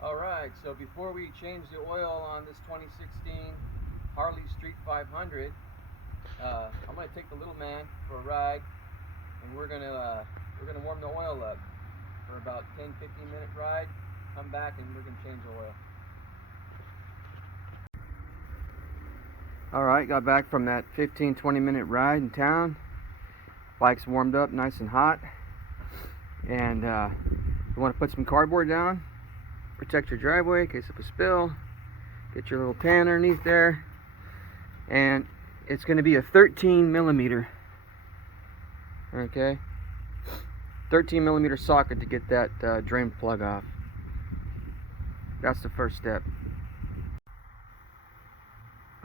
Alright, so before we change the oil on this 2016 Harley Street 500, I'm going to take the little man for a ride, and we're going to warm the oil up for about 10-15 minute ride. Come back and we're going to change the oil. Alright, got back from that 15-20 minute ride in town. Bike's warmed up nice and hot, and you want to put some cardboard down, protect your driveway in case of a spill. Get your little pan underneath there, and it's going to be a 13 millimeter. Okay, 13 millimeter socket to get that drain plug off. That's the first step.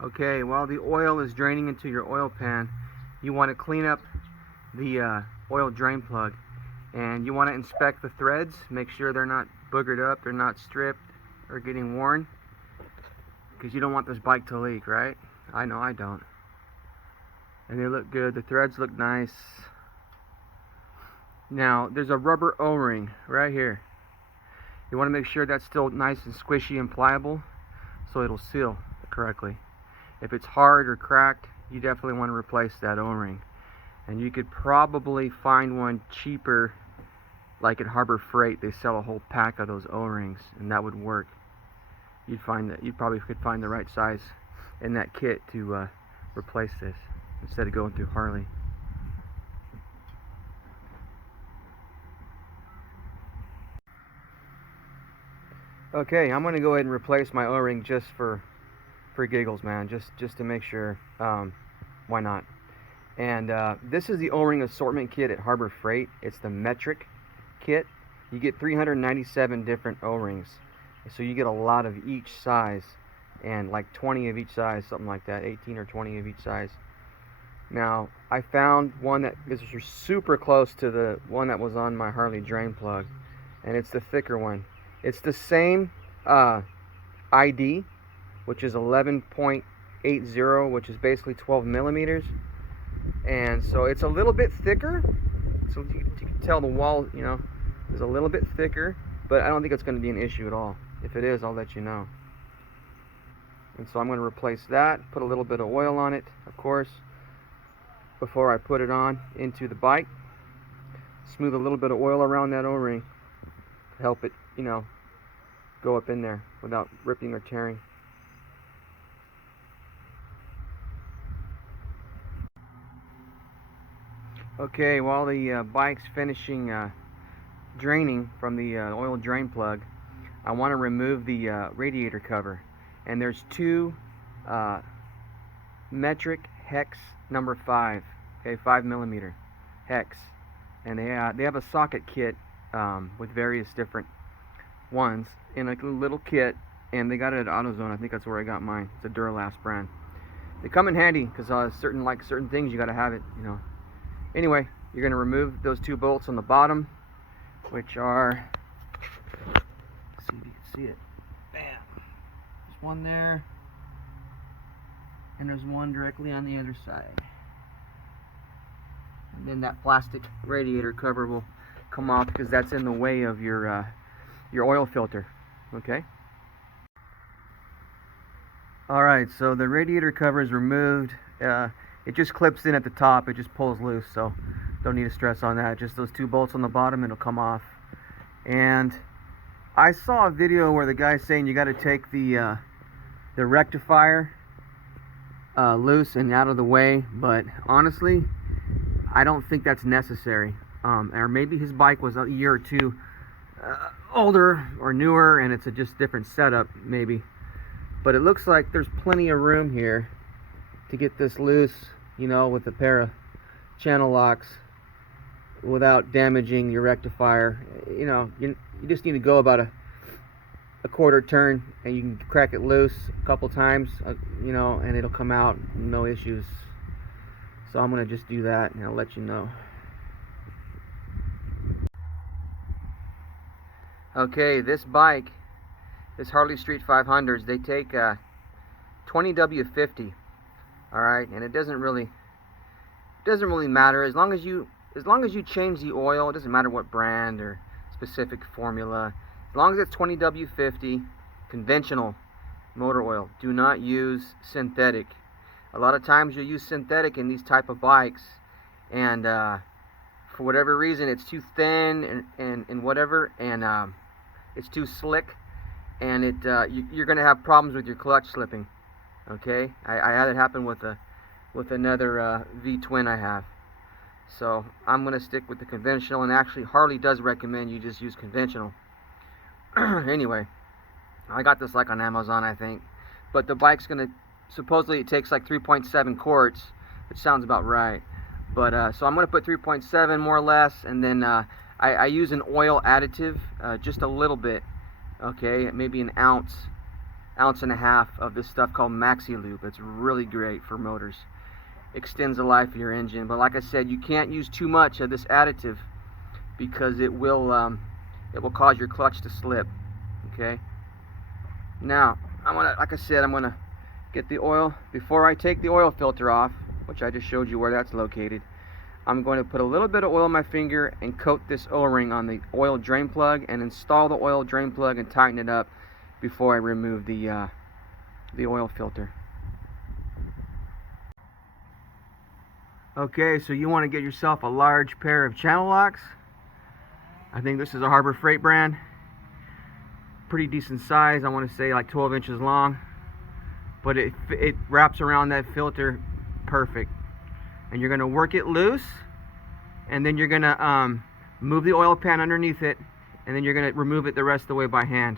Okay, while the oil is draining into your oil pan, you want to clean up the oil drain plug, and you want to inspect the threads. Make sure they're not boogered up, they're not stripped or getting worn, because you don't want this bike to leak, right? I know I don't. And they look good, the threads look nice. Now there's a rubber O-ring right here. You want to make sure that's still nice and squishy and pliable so it'll seal correctly. If it's hard or cracked, you definitely want to replace that O-ring. And you could probably find one cheaper, like at Harbor Freight. They sell a whole pack of those O-rings, and that would work. You probably could find the right size in that kit to replace this instead of going through Harley. Okay, I'm going to go ahead and replace my O-ring just for giggles, man, just to make sure. Why not? And this is the O-ring assortment kit at Harbor Freight. It's the metric kit. You get 397 different O-rings, so you get a lot of each size, and like 20 of each size, something like that, 18 or 20 of each size. Now I found one that is super close to the one that was on my Harley drain plug, and it's the thicker one. It's the same ID, which is 11.80, which is basically 12 millimeters. And so it's a little bit thicker. So you can tell the wall, is a little bit thicker, but I don't think it's going to be an issue at all. If it is, I'll let you know. And so I'm going to replace that, put a little bit of oil on it, of course, before I put it on into the bike. Smooth a little bit of oil around that O-ring to help it, go up in there without ripping or tearing. Okay, while the bike's finishing draining from the oil drain plug, I want to remove the radiator cover. And there's two metric hex number 5, okay, 5 millimeter hex, and they have a socket kit with various different ones in a little kit, and they got it at AutoZone. I think that's where I got mine. It's a Duralast brand. They come in handy because certain things you got to have it, Anyway, you're going to remove those two bolts on the bottom, which are, let's see if you can see it. Bam! There's one there, and there's one directly on the other side. And then that plastic radiator cover will come off because that's in the way of your oil filter. Okay? Alright, so the radiator cover is removed. It just clips in at the top, it just pulls loose, so don't need to stress on that. Just those two bolts on the bottom, it'll come off. And I saw a video where the guy's saying you got to take the rectifier loose and out of the way, but honestly, I don't think that's necessary. Or maybe his bike was a year or two older or newer, and it's a just different setup, maybe. But it looks like there's plenty of room here to get this loose, with a pair of channel locks without damaging your rectifier. You just need to go about a quarter turn, and you can crack it loose a couple times, and it'll come out, no issues. So I'm going to just do that, and I'll let you know. Okay, this bike, this Harley Street 500s, they take 20W50. Alright, and it doesn't really matter as long as you change the oil. It doesn't matter what brand or specific formula. As long as it's 20W50 conventional motor oil. Do not use synthetic. A lot of times you'll use synthetic in these type of bikes, and for whatever reason it's too thin and whatever, and it's too slick, and you're going to have problems with your clutch slipping. Okay, I had it happen with another V-twin I have. So I'm going to stick with the conventional, and actually Harley does recommend you just use conventional. Anyway, I got this like on Amazon, I think, but the bike's going to, supposedly it takes like 3.7 quarts, which sounds about right. But so I'm going to put 3.7 more or less, and then I use an oil additive, just a little bit, okay, maybe an ounce and a half of this stuff called Maxi Lube. It's really great for motors. Extends the life of your engine, but like I said, you can't use too much of this additive because it will cause your clutch to slip. Okay. Now like I said, I'm gonna get the oil. Before I take the oil filter off, which I just showed you where that's located, I'm going to put a little bit of oil on my finger and coat this O-ring on the oil drain plug and install the oil drain plug and tighten it up before I remove the oil filter. Okay, so you want to get yourself a large pair of channel locks. I think this is a Harbor Freight brand. Pretty decent size. I want to say like 12 inches long. But it wraps around that filter perfect. And you're going to work it loose. And then you're going to move the oil pan underneath it. And then you're going to remove it the rest of the way by hand.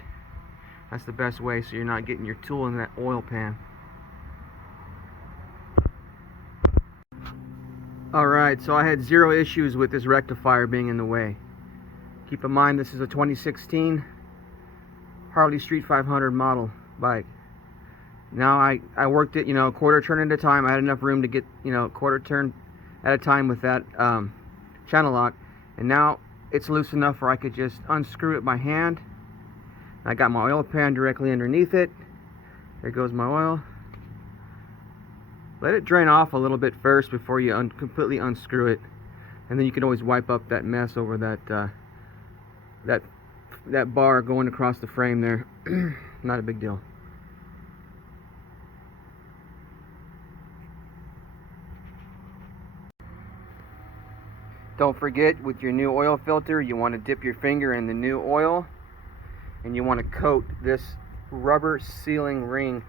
That's the best way, so you're not getting your tool in that oil pan. Alright, so I had zero issues with this rectifier being in the way. Keep in mind this is a 2016 Harley Street 500 model bike. Now I worked it, a quarter turn at a time. I had enough room to get, a quarter turn at a time with that channel lock. And now it's loose enough where I could just unscrew it by hand. I got my oil pan directly underneath it. There goes my oil. Let it drain off a little bit first before you completely unscrew it, and then you can always wipe up that mess over that bar going across the frame there. Not a big deal. Don't forget, with your new oil filter, you want to dip your finger in the new oil, and you want to coat this rubber sealing ring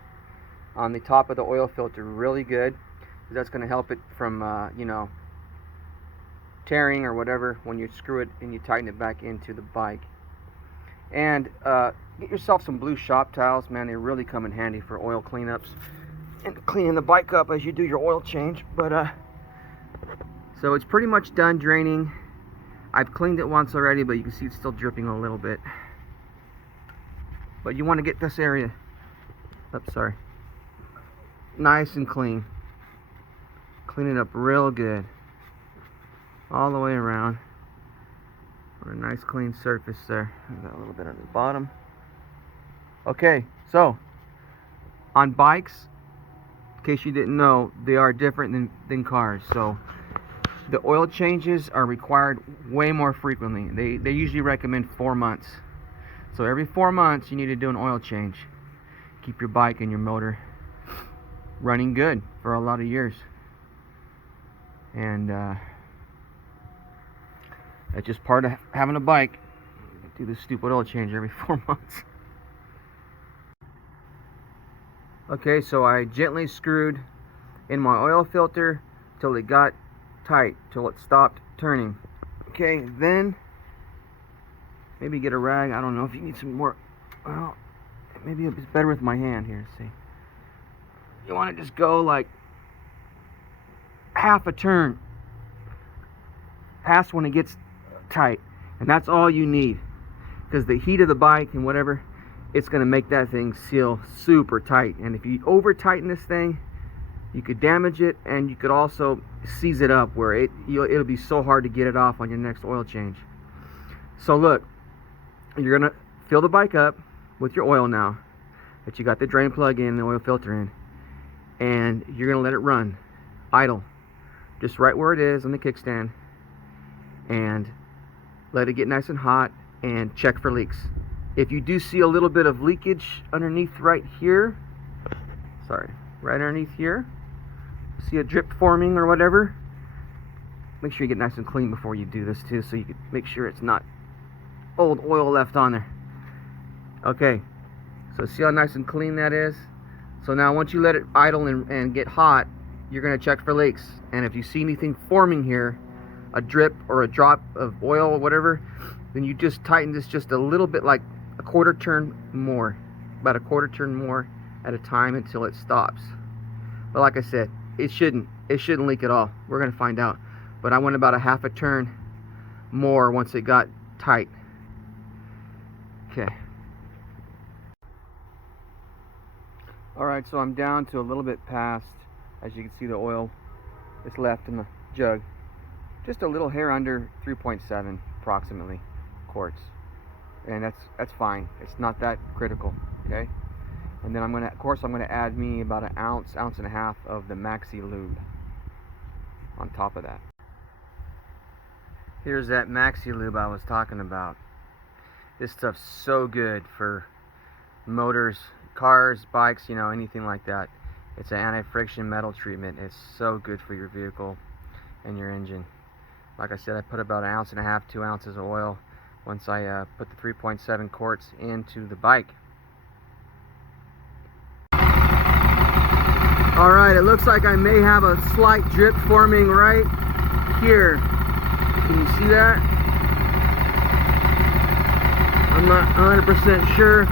on the top of the oil filter really good. That's going to help it from tearing or whatever when you screw it and you tighten it back into the bike. And get yourself some blue shop towels, man. They really come in handy for oil cleanups and cleaning the bike up as you do your oil change. But so it's pretty much done draining. I've cleaned it once already, but you can see it's still dripping a little bit. But you want to get this area, nice and clean. Clean it up real good all the way around on a nice clean surface there. Got a little bit on the bottom. Okay, so on bikes, in case you didn't know, they are different than cars. So the oil changes are required way more frequently. They usually recommend 4 months. So every 4 months you need to do an oil change. Keep your bike and your motor running good for a lot of years. And that's just part of having a bike. Do this stupid oil change every 4 months. Okay, so I gently screwed in my oil filter till it got tight, till it stopped turning. Okay, then maybe get a rag. I don't know if you need some more. Well, maybe it's better with my hand here. See, you want to just go like half a turn past when it gets tight, and that's all you need, because the heat of the bike and whatever, it's going to make that thing seal super tight. And if you over tighten this thing, you could damage it, and you could also seize it up where it'll be so hard to get it off on your next oil change. So look, you're going to fill the bike up with your oil now that you got the drain plug in and the oil filter in, and you're going to let it run idle just right where it is on the kickstand, and let it get nice and hot, and check for leaks. If you do see a little bit of leakage underneath right here, sorry, right underneath here, see a drip forming or whatever, make sure you get nice and clean before you do this too, so you can make sure it's not old oil left on there. Okay, so see how nice and clean that is? So now once you let it idle and get hot, you're going to check for leaks. And if you see anything forming here, a drip or a drop of oil or whatever, then you just tighten this just a little bit, like a quarter turn more, about a quarter turn more at a time until it stops. But like I said, it shouldn't leak at all. We're going to find out. But I went about a half a turn more once it got tight. Okay. Alright, so I'm down to a little bit past, as you can see, the oil is left in the jug. Just a little hair under 3.7 approximately quarts. And that's fine. It's not that critical, okay? And then I'm gonna add me about an ounce and a half of the Maxi Lube on top of that. Here's that Maxi Lube I was talking about. This stuff's so good for motors, cars, bikes, you know, anything like that. It's an anti-friction metal treatment. It's so good for your vehicle and your engine. Like I said, I put about an ounce and a half, 2 ounces of oil once I put the 3.7 quarts into the bike. Alright, it looks like I may have a slight drip forming right here. Can you see that? I'm not 100% sure.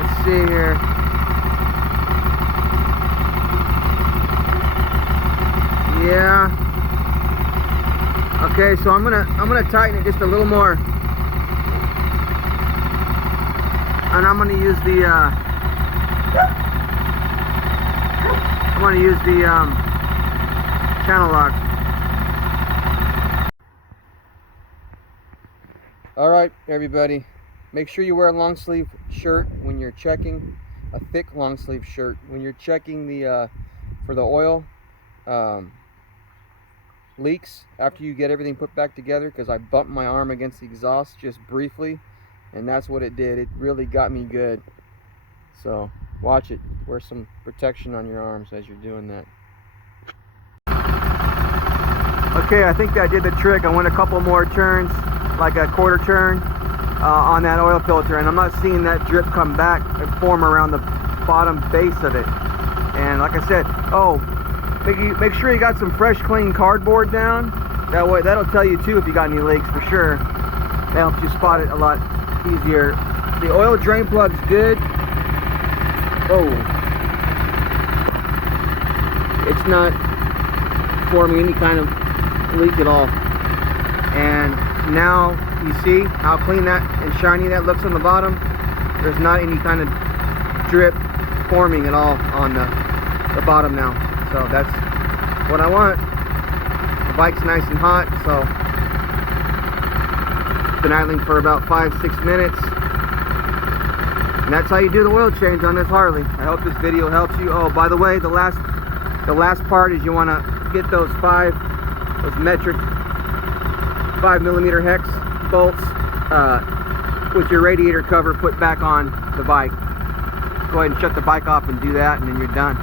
Let's see here. Yeah. Okay, so I'm gonna tighten it just a little more, and I'm gonna use the channel lock. All right, everybody, make sure you wear a long sleeve shirt when you're checking, a thick long sleeve shirt when you're checking the for the oil leaks after you get everything put back together, because I bumped my arm against the exhaust just briefly, and that's what it did. It really got me good. So watch it. Wear some protection on your arms as you're doing that. Okay, I think that did the trick. I went a couple more turns, like a quarter turn on that oil filter, and I'm not seeing that drip come back and form around the bottom base of it. And like I said, make sure you got some fresh clean cardboard down. That way, that'll tell you too if you got any leaks for sure. That helps you spot it a lot easier. The oil drain plug's good. Oh, it's not forming any kind of leak at all. And now you see how clean that and shiny that looks on the bottom. There's not any kind of drip forming at all on the bottom now. So that's what I want. The bike's nice and hot, so been idling for about 5-6 minutes. And that's how you do the oil change on this Harley. I hope this video helps you. Oh, by the way, the last part is you want to get those metric 5mm hex bolts with your radiator cover put back on the bike. Go ahead and shut the bike off and do that, and then you're done.